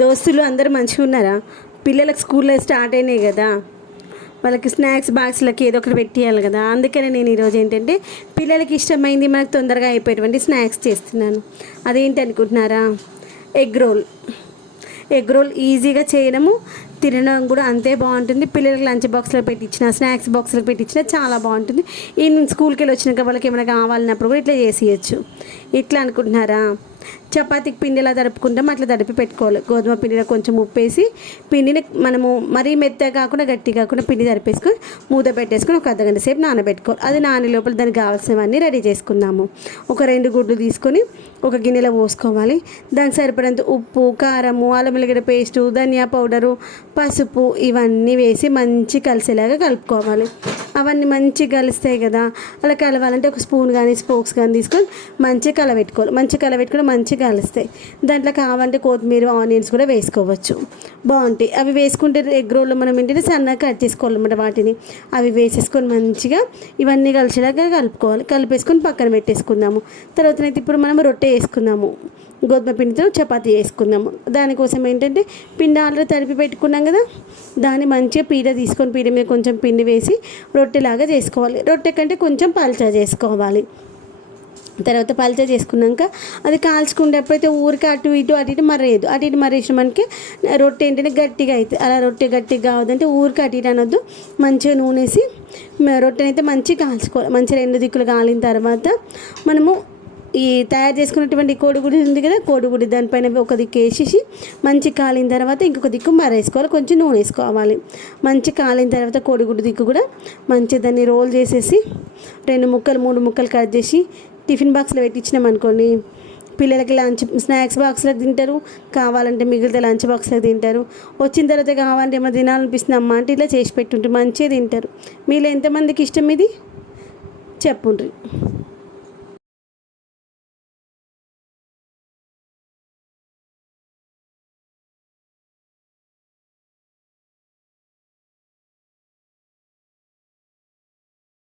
దోస్తులు అందరూ మంచిగా ఉన్నారా? పిల్లలకు స్కూల్లో స్టార్ట్ అయినాయి కదా, వాళ్ళకి స్నాక్స్ బాక్స్లకి ఏదో ఒకటి పెట్టేయాలి కదా. అందుకనే నేను ఈరోజు ఏంటంటే పిల్లలకి ఇష్టమైంది మనకు తొందరగా అయిపోయేటువంటి స్నాక్స్ చేస్తున్నాను. అదేంటి అనుకుంటున్నారా? Egg role. ఎగ్ రోల్ ఈజీగా చేయడము, తినడం కూడా అంతే బాగుంటుంది. పిల్లలకి లంచ్ బాక్స్లో పెట్టించిన, స్నాక్స్ బాక్స్లో పెట్టించిన చాలా బాగుంటుంది. ఈవినింగ్ స్కూల్కి వెళ్ళి వచ్చినాక వాళ్ళకి ఏమైనా కావాలన్నప్పుడు కూడా ఇట్లా చేసేయచ్చు. ఇట్లా అనుకుంటున్నారా? చపాతీకి పిండి ఎలా తడుపుకుంటాం అట్లా తడిపి పెట్టుకోవాలి. గోధుమ పిండిలో కొంచెం ఉప్పేసి పిండిని మనము మరీ మెత్తగా కాకుండా గట్టి కాకుండా పిండి తడిపేసుకొని మూత పెట్టేసుకొని ఒక అర్ధగంట సేపు నానబెట్టుకోవాలి. అది నాని లోపల దానికి కావాల్సినవన్నీ రెడీ చేసుకుందాము. ఒక 2 గుడ్లు తీసుకొని ఒక గిన్నెలో పోసుకోవాలి. దానికి సరిపడంత ఉప్పు, కారము, అల్లం వెల్లిగడ్డ పేస్టు, ధనియా పౌడరు, పసుపు ఇవన్నీ వేసి మంచి కలిసేలాగా కలుపుకోవాలి. అవన్నీ మంచిగా కలుస్తాయి కదా. అలా కలవాలంటే ఒక స్పూన్ కానీ స్పోక్స్ కానీ తీసుకొని మంచిగా కలబెట్టుకోవాలి. మంచిగా కలబెట్టుకుని మంచిగా కలుస్తాయి. దాంట్లో కావాలంటే కొత్తిమీర, ఆనియన్స్ కూడా వేసుకోవచ్చు, బాగుంటాయి. అవి వేసుకుంటే ఎగ్ రోల్లో మనం ఏంటంటే సన్నగా కట్ చేసుకోవాలన్నమాట. వాటిని అవి వేసేసుకొని మంచిగా ఇవన్నీ కలిసేలాగా కలుపుకోవాలి. కలిపేసుకొని పక్కన పెట్టేసుకుందాము. తర్వాత అయితే ఇప్పుడు మనం రొట్టె వేసుకుందాము. గోధుమ పిండితో చపాతీ వేసుకుందాము. దానికోసం ఏంటంటే పిండి ఆల్రెడీ తడిపి పెట్టుకున్నాం కదా, దాన్ని మంచిగా పీట తీసుకొని పీట మీద కొంచెం పిండి వేసి రొట్టెలాగా చేసుకోవాలి. రొట్టె కంటే కొంచెం పల్చా చేసుకోవాలి. తర్వాత పల్చా చేసుకున్నాక అది కాల్చుకునేటప్పుడైతే ఊరికి అటు ఇటు మర్రేయదు. అటు ఇటు మర్రేసిన మనకి రొట్టె ఏంటంటే గట్టిగా అవుతుంది. అలా రొట్టె గట్టిగా కావద్దంటే ఊరికి అటు ఇటు అనొద్దు. మంచిగా నూనెసి రొట్టెనైతే మంచిగా కాల్చుకోవాలి. మంచిగా 2 దిక్కులు కాలిన తర్వాత మనము ఈ తయారు చేసుకున్నటువంటి కోడిగుడి ఉంది కదా, కోడిగుడి దానిపైన ఒక దిక్కు వేసేసి మంచి కాలిన తర్వాత ఇంకొక దిక్కు మరేసుకోవాలి. కొంచెం నూనె వేసుకోవాలి. మంచి కాలిన తర్వాత కోడిగుడ్డు దిక్కు కూడా మంచి దాన్ని రోల్ చేసేసి 2 ముక్కలు 3 ముక్కలు కట్ చేసి టిఫిన్ బాక్స్లో పెట్టించినాం అనుకోండి, పిల్లలకి లంచ్ స్నాక్స్ బాక్స్లో తింటారు, కావాలంటే మిగిలితే లంచ్ బాక్స్లో తింటారు. వచ్చిన తర్వాత కావాలంటే ఏమైనా తినాలనిపిస్తుంది అమ్మ అంటే ఇట్లా చేసి పెట్టుంటే మంచిగా తింటారు. మీలో ఎంతమందికి ఇష్టం ఇది చెప్పుండ్రి.